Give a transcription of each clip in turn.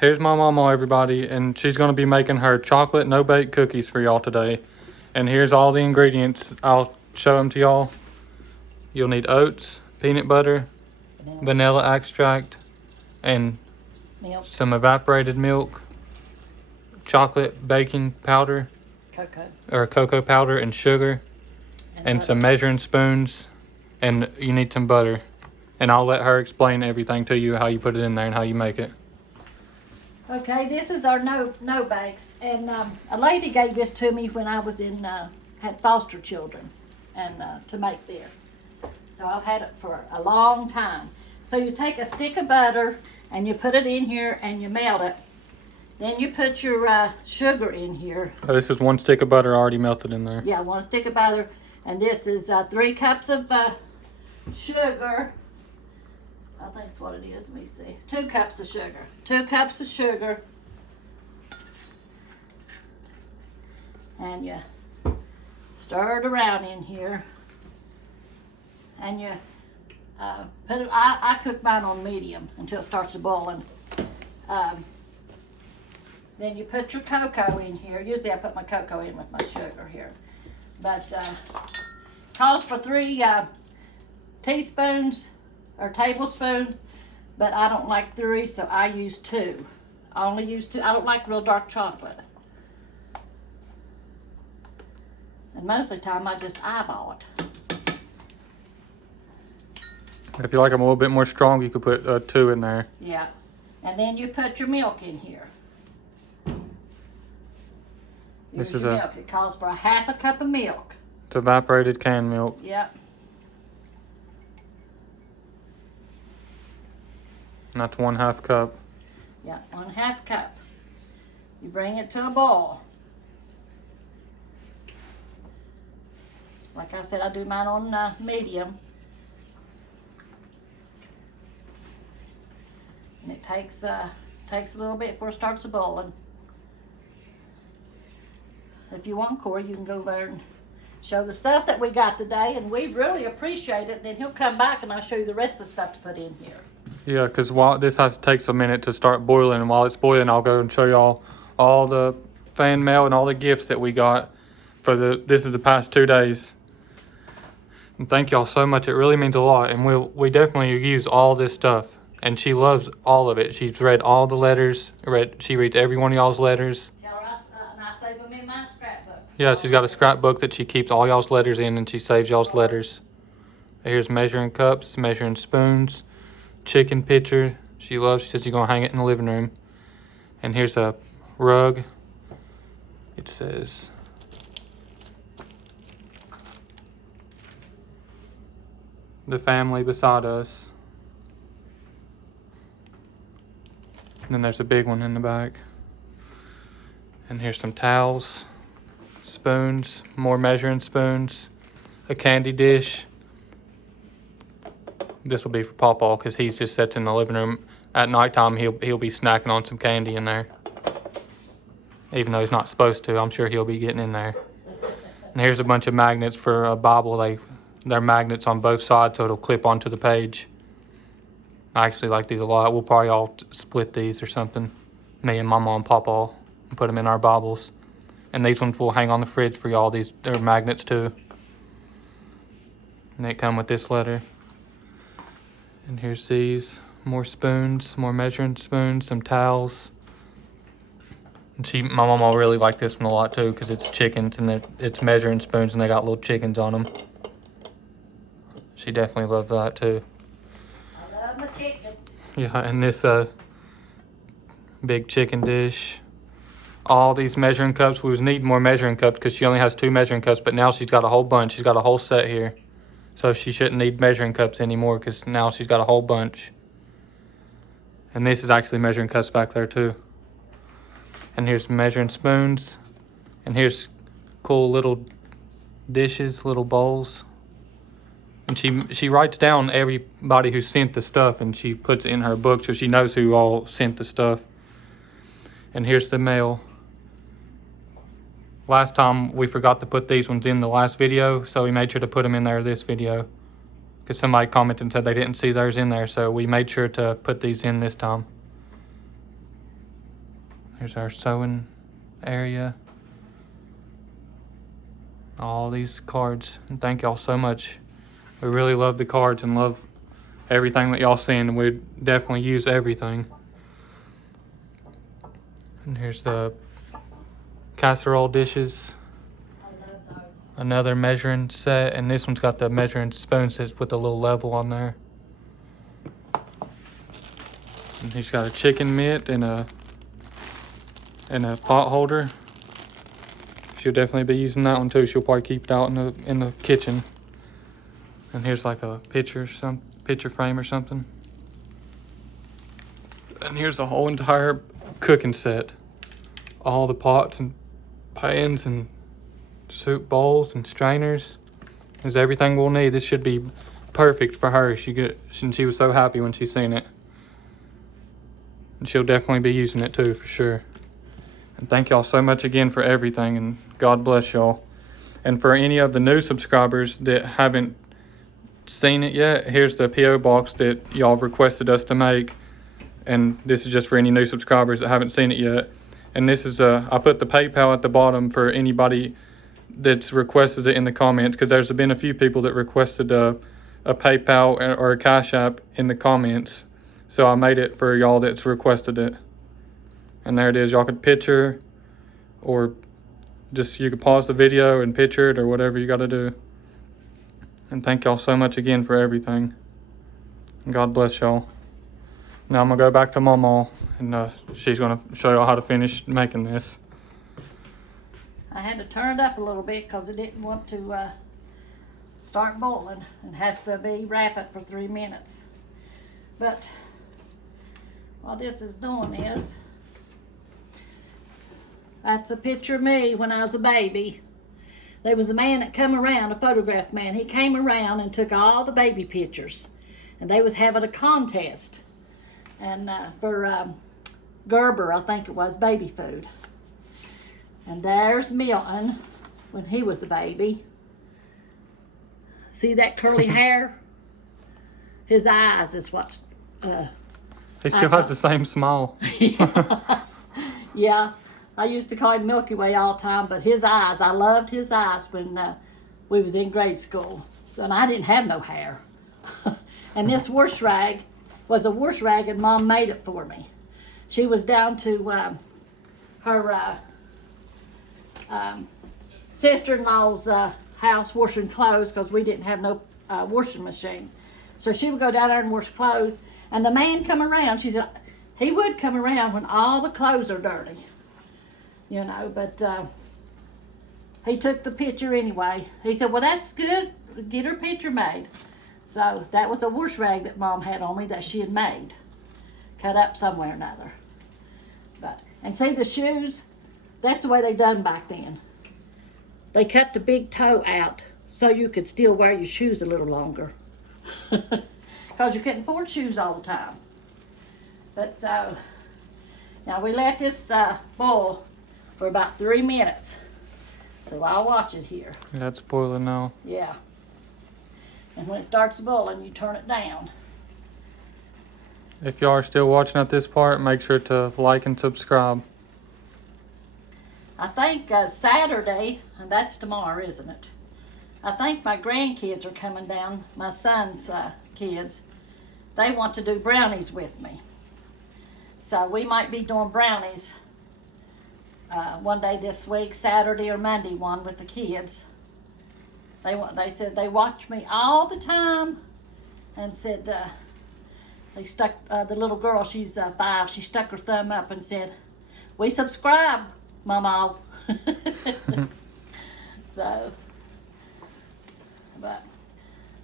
Here's my mama, everybody, and she's going to be making her chocolate no-bake cookies for y'all today. And here's all the ingredients. I'll show them to y'all. You'll need oats, peanut butter, vanilla extract, and milk, some evaporated milk, chocolate baking powder, cocoa powder, and sugar, and some measuring spoons, and you need some butter. And I'll let her explain everything to you, how you put it in there and how you make it. Okay, this is our no bakes, and a lady gave this to me when I was had foster children, and to make this. So I've had it for a long time. So you take a stick of butter and you put it in here and you melt it. Then you put your sugar in here. This is 1 stick of butter already melted in there. Yeah, 1 stick of butter, and this is 3 cups of sugar. I think that's what it is. Let me see. 2 cups of sugar. 2 cups of sugar. And you stir it around in here. And you put it, I cook mine on medium until it starts to boiling. Then you put your cocoa in here. Usually I put my cocoa in with my sugar here. But calls for 3 teaspoons or tablespoons, but I don't like 3, so I use 2. I only use 2. I don't like real dark chocolate. And most of the time I just eyeball it. If you like them a little bit more strong, you could put 2 in there. Yeah. And then you put your milk in here. This is milk. It calls for 1/2 cup of milk. It's evaporated canned milk. Yep. And that's 1/2 cup. Yeah, 1/2 cup. You bring it to a boil. Like I said, I do mine on medium. And it takes a little bit before it starts boiling. If you want, Corey, you can go there and show the stuff that we got today, and we really appreciate it. Then he'll come back and I'll show you the rest of the stuff to put in here. Yeah, because this takes a minute to start boiling, and while it's boiling, I'll go and show y'all all the fan mail and all the gifts that we got for this is the past 2 days. And thank y'all so much. It really means a lot, and we definitely use all this stuff. And she loves all of it. She's read all the letters. She reads every one of y'all's letters. Tell her and I save them in my scrapbook. Yeah, she's got a scrapbook that she keeps all y'all's letters in, and she saves y'all's letters. Here's measuring cups, measuring spoons, chicken pitcher. She says she's gonna hang it in the living room. And here's a rug. It says the family beside us. And then there's a big one in the back. And here's some towels, spoons, more measuring spoons, a candy dish. This will be for Pawpaw because he just sits in the living room. At nighttime, he'll be snacking on some candy in there. Even though he's not supposed to, I'm sure he'll be getting in there. And here's a bunch of magnets for a Bible. They're magnets on both sides, so it'll clip onto the page. I actually like these a lot. We'll probably all split these or something. Me and Mama and Pawpaw, and put them in our Bibles. And these ones will hang on the fridge for y'all. They're magnets too. And they come with this letter. And here's these. More spoons, more measuring spoons, some towels. And my mama really liked this one a lot too because it's chickens and it's measuring spoons and they got little chickens on them. She definitely loved that too. I love my chickens. Yeah, and this big chicken dish. All these measuring cups. We was needing more measuring cups because she only has 2 measuring cups, but now she's got a whole bunch. She's got a whole set here. So she shouldn't need measuring cups anymore because now she's got a whole bunch. And this is actually measuring cups back there too. And here's measuring spoons. And here's cool little dishes, little bowls. And she writes down everybody who sent the stuff and she puts it in her book so she knows who all sent the stuff. And here's the mail. Last time we forgot to put these ones in the last video, so we made sure to put them in there this video. Because somebody commented and said they didn't see theirs in there, so we made sure to put these in this time. There's our sewing area. All these cards. And thank y'all so much. We really love the cards and love everything that y'all send. And we definitely use everything. And here's the casserole dishes. I love those. Another measuring set. And this one's got the measuring spoon sets with a little level on there. And he's got a chicken mitt and a pot holder. She'll definitely be using that one too. She'll probably keep it out in the kitchen. And here's like a picture frame or something. And here's the whole entire cooking set. All the pots and pans and soup bowls and strainers. There's everything we'll need. This should be perfect for her. She was so happy when she seen it. And she'll definitely be using it too, for sure. And thank y'all so much again for everything, and God bless y'all. And for any of the new subscribers that haven't seen it yet, here's the P.O. box that y'all requested us to make. And this is just for any new subscribers that haven't seen it yet. And this is I put the PayPal at the bottom for anybody that's requested it in the comments, because there's been a few people that requested a PayPal or a Cash App in the comments. So I made it for y'all that's requested it. And there it is. Y'all could picture, or just you could pause the video and picture it, or whatever you got to do. And thank y'all so much again for everything. And God bless y'all. Now I'm going to go back to Mamaw, and she's going to show y'all how to finish making this. I had to turn it up a little bit because it didn't want to start boiling, and has to be rapid for 3 minutes. But what this is doing is, that's a picture of me when I was a baby. There was a man that come around, a photograph man. He came around and took all the baby pictures. And they was having a contest. And for Gerber, I think it was, baby food. And there's Milton when he was a baby. See that curly hair? His eyes is what's... He still has the same smile. Yeah. I used to call him Milky Way all the time, but his eyes, I loved his eyes when we was in grade school. So, and I didn't have no hair. And this wash rag was a wash rag, and Mom made it for me. She was down to her sister-in-law's house washing clothes, because we didn't have no washing machine. So she would go down there and wash clothes, and the man come around. She said he would come around when all the clothes are dirty. You know, but he took the picture anyway. He said, well, that's good. Get her picture made. So that was a wash rag that Mom had on me that she had made. Cut up somewhere or another. And see the shoes? That's the way they done back then. They cut the big toe out so you could still wear your shoes a little longer. Because you couldn't afford shoes all the time. But so, now we let this boil for about 3 minutes. So I'll watch it here. That's boiling now. Yeah. And when it starts boiling, you turn it down. If y'all are still watching at this part, make sure to like and subscribe. I think Saturday, and that's tomorrow, isn't it? I think my grandkids are coming down, my son's kids. They want to do brownies with me. So we might be doing brownies one day this week, Saturday or Monday one with the kids. They said they watch me all the time, and said they stuck the little girl. She's 5. She stuck her thumb up and said, "We subscribe, Mamaw." So, but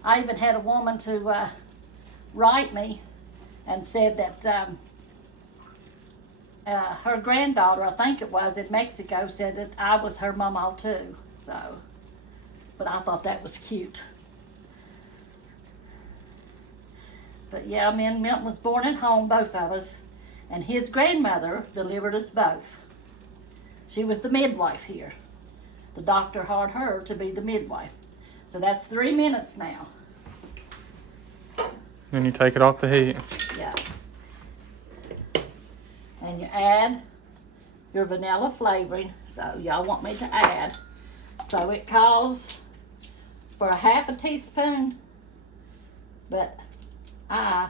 I even had a woman to write me and said that. Her granddaughter, I think it was, in Mexico, said that I was her Mamaw too. So, but I thought that was cute. But yeah, me and Milton was born at home, both of us, and his grandmother delivered us both. She was the midwife here. The doctor hired her to be the midwife. So that's 3 minutes now. Then you take it off the heat. Yeah. And you add your vanilla flavoring. So y'all want me to add. So it calls for a half a teaspoon, but I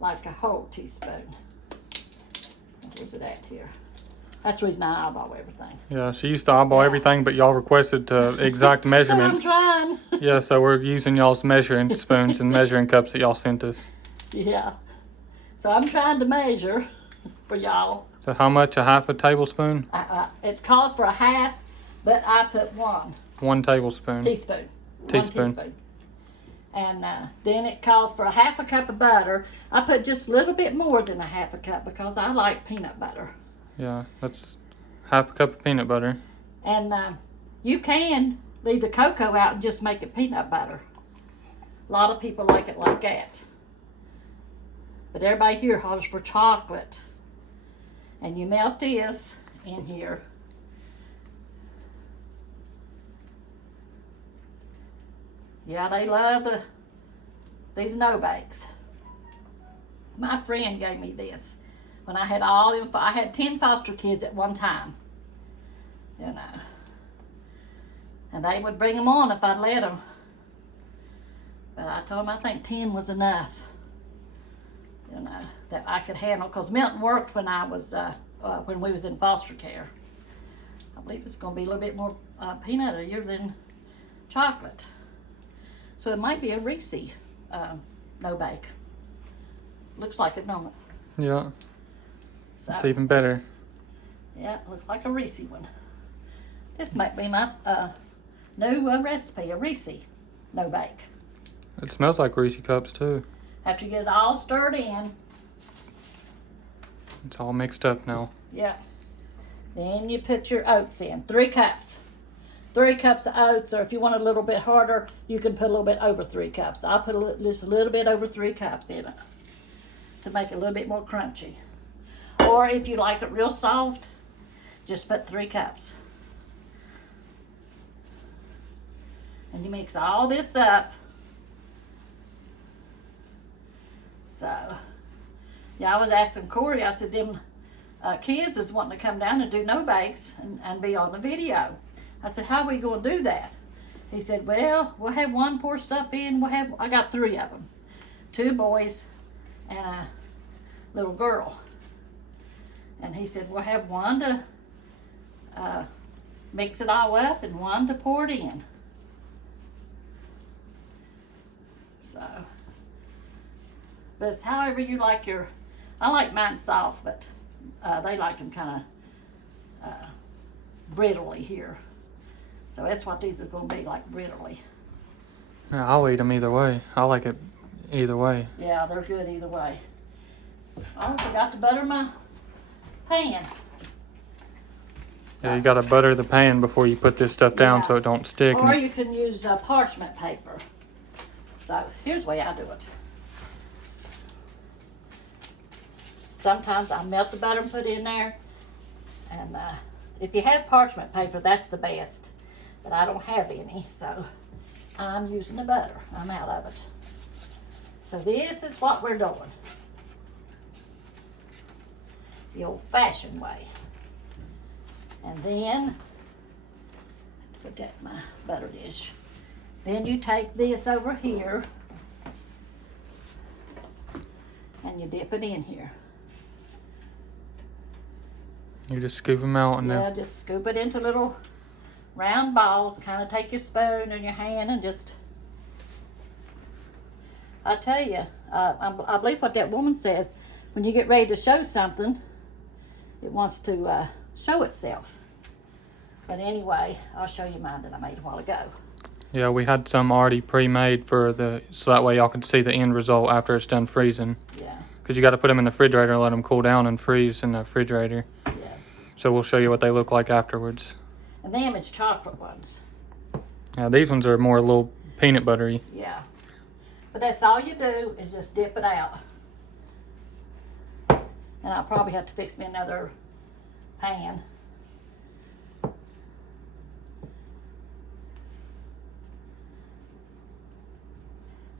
like a whole teaspoon. Where's it at here? That's the reason I eyeball everything. Yeah, she used to eyeball everything, but y'all requested exact measurements. I'm trying. Yeah, so we're using y'all's measuring spoons and measuring cups that y'all sent us. Yeah. So I'm trying to measure for y'all. So how much? A half a tablespoon? It calls for a half, but I put 1 tablespoon. teaspoon. Teaspoon. 1 teaspoon. And then it calls for a half a cup of butter. I put just a little bit more than a half a cup because I like peanut butter. Yeah, that's half a cup of peanut butter. And you can leave the cocoa out and just make it peanut butter. A lot of people like it like that. But everybody here hollers for chocolate. And you melt this in here. Yeah, they love these no bakes. My friend gave me this when I had I had 10 foster kids at one time, you know, and they would bring them on if I'd let them. But I told them I think 10 was enough, you know, that I could handle, because Milton worked when I was when we was in foster care. I believe it's going to be a little bit more peanuttier than chocolate. So it might be a Reese no bake. Looks like it, don't it? Yeah, So, it's even better. yeah, it looks like a Reese one. This might be my new recipe, a Reese no bake. It smells like Reese cups too. After you get it all stirred in, It's all mixed up now. yeah, then you put your oats in, 3 cups. 3 cups of oats, or if you want it a little bit harder, you can put a little bit over 3 cups. I'll put just a little bit over 3 cups in it to make it a little bit more crunchy. Or if you like it real soft, just put 3 cups. And you mix all this up. So, yeah, I was asking Corey, I said, them kids was wanting to come down and do no bakes and be on the video. I said, how are we going to do that? He said, well, we'll have one pour stuff in. I got 3 of them. 2 boys and a little girl. And he said, we'll have one to mix it all up and one to pour it in. So, but it's however you like your, I like mine soft, but they like them kind of brittly here. So that's what these are going to be, like brittly. Yeah, I'll eat them either way. I like it either way. Yeah, they're good either way. Oh, I forgot to butter my pan. Yeah, you gotta butter the pan before you put this stuff down Yeah. so it don't stick. Or you can use parchment paper. So here's the way I do it. Sometimes I melt the butter and put it in there. And if you have parchment paper, that's the best. But I don't have any, so I'm using the butter. I'm out of it. So this is what we're doing. The old-fashioned way. And then, put that in my butter dish. Then you take this over here and you dip it in here. You just scoop them out and Yeah, then just scoop it into little round balls. Kind of take your spoon in your hand and just, I tell you, I believe what that woman says, when you get ready to show something, it wants to show itself. But anyway, I'll show you mine that I made a while ago. yeah, we had some already pre-made so that way y'all can see the end result after it's done freezing. Yeah, Because you got to put them in the refrigerator and let them cool down and freeze in the refrigerator. yeah. So we'll show you what they look like afterwards. And them is chocolate ones. Now these ones are more a little peanut buttery. Yeah. But that's all you do is just dip it out. And I'll probably have to fix me another pan.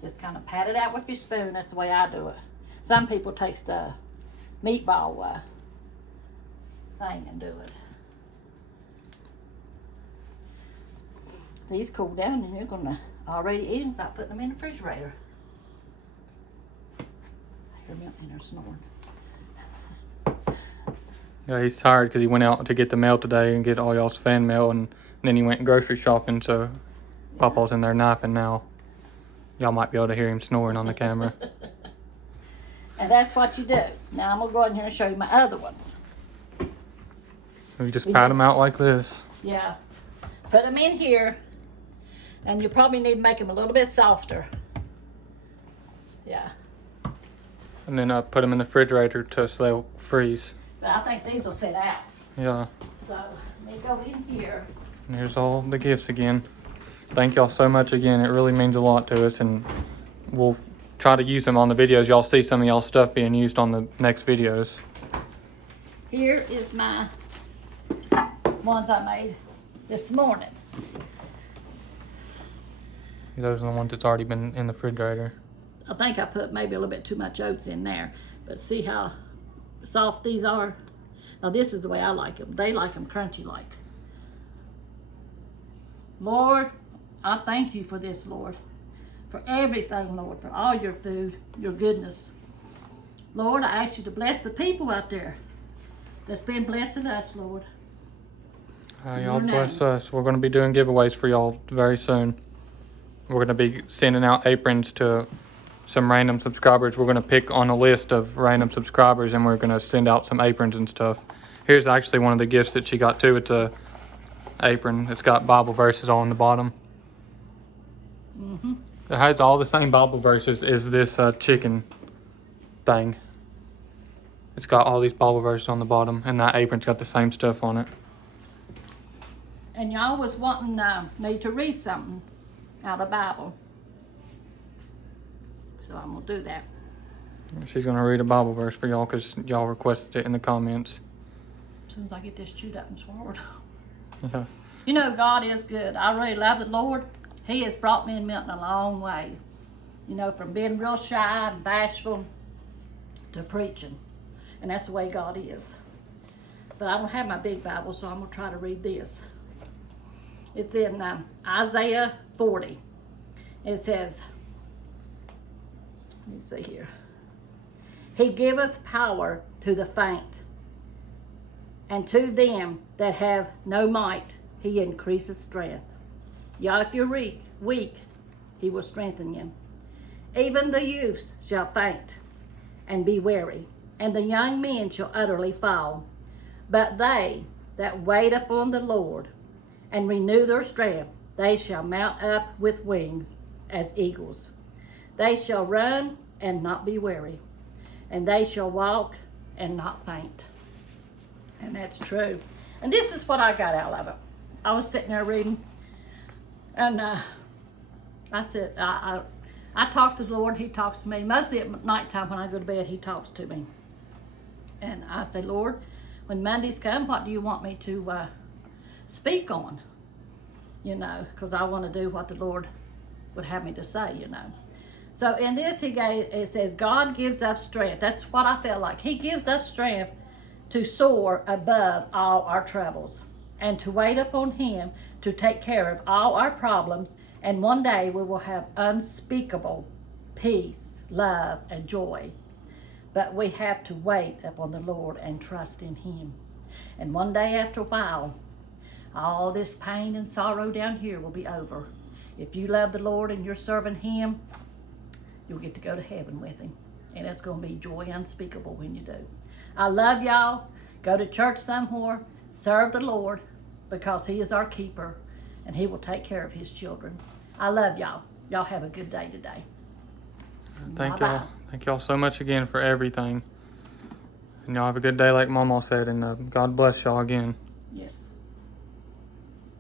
Just kind of pat it out with your spoon. That's the way I do it. Some people takes the meatball thing and do it. These cool down and you're gonna already eat them without putting them in the refrigerator. I hear Milton in there snoring. Yeah, he's tired because he went out to get the mail today and get all y'all's fan mail, and then he went grocery shopping, so Papa's in there napping now. Y'all might be able to hear him snoring on the camera. And that's what you do. Now I'm gonna go in here and show you my other ones. We just pat them out like this. Yeah. Put them in here, and you probably need to make them a little bit softer. Yeah. And then put them in the refrigerator so they'll freeze. But I think these will sit out. Yeah. So let me go in here. And here's all the gifts again. Thank y'all so much again. It really means a lot to us, and we'll try to use them on the videos. Y'all see some of y'all's stuff being used on the next videos. Here is my ones I made this morning. Those are the ones that's already been in the refrigerator. I think I put maybe a little bit too much oats in there, but see how soft these are? Now this is the way I like them. They like them crunchy like. Lord, I thank you for this, Lord. For everything, Lord, for all your food, your goodness. Lord, I ask you to bless the people out there that's been blessing us, Lord. Y'all bless us. We're going to be doing giveaways for y'all very soon. We're going to be sending out aprons to some random subscribers. We're going to pick on a list of random subscribers, and we're going to send out some aprons and stuff. Here's actually one of the gifts that she got too. It's a apron. It's got Bible verses all on the bottom. Mm-hmm. It has all the same Bible verses as this chicken thing. It's got all these Bible verses on the bottom, and that apron's got the same stuff on it. And y'all was wanting me to read something out of the Bible. So I'm going to do that. She's going to read a Bible verse for y'all because y'all requested it in the comments. As soon as I get this chewed up and swallowed. Yeah. You know, God is good. I really love the Lord. He has brought me and Milton a long way. You know, from being real shy and bashful to preaching. And that's the way God is. But I don't have my big Bible, so I'm going to try to read this. It's in Isaiah 40. It says, let me see here. He giveth power to the faint, and to them that have no might he increaseth strength. Yea, if you're weak, he will strengthen you. Even the youths shall faint and be weary, and the young men shall utterly fall. But they that wait upon the Lord and renew their strength, they shall mount up with wings as eagles. They shall run and not be weary, and they shall walk and not faint. And that's true. And this is what I got out of it. I was sitting there reading, and I said, I talk to the Lord, he talks to me. Mostly at nighttime when I go to bed, he talks to me. And I say, Lord, when Mondays come, what do you want me to speak on? You know, because I want to do what the Lord would have me to say, you know. So in this, it says, God gives us strength. That's what I felt like. He gives us strength to soar above all our troubles and to wait upon him to take care of all our problems. And one day we will have unspeakable peace, love, and joy. But we have to wait upon the Lord and trust in him. And one day after a while, all this pain and sorrow down here will be over. If you love the Lord and you're serving him, you'll get to go to heaven with him. And it's going to be joy unspeakable when you do. I love y'all. Go to church somewhere. Serve the Lord because he is our keeper and he will take care of his children. I love y'all. Y'all have a good day today. Thank Bye-bye. y'all. Thank y'all so much again for everything. And y'all have a good day like Mamaw said, and God bless y'all again. Yes.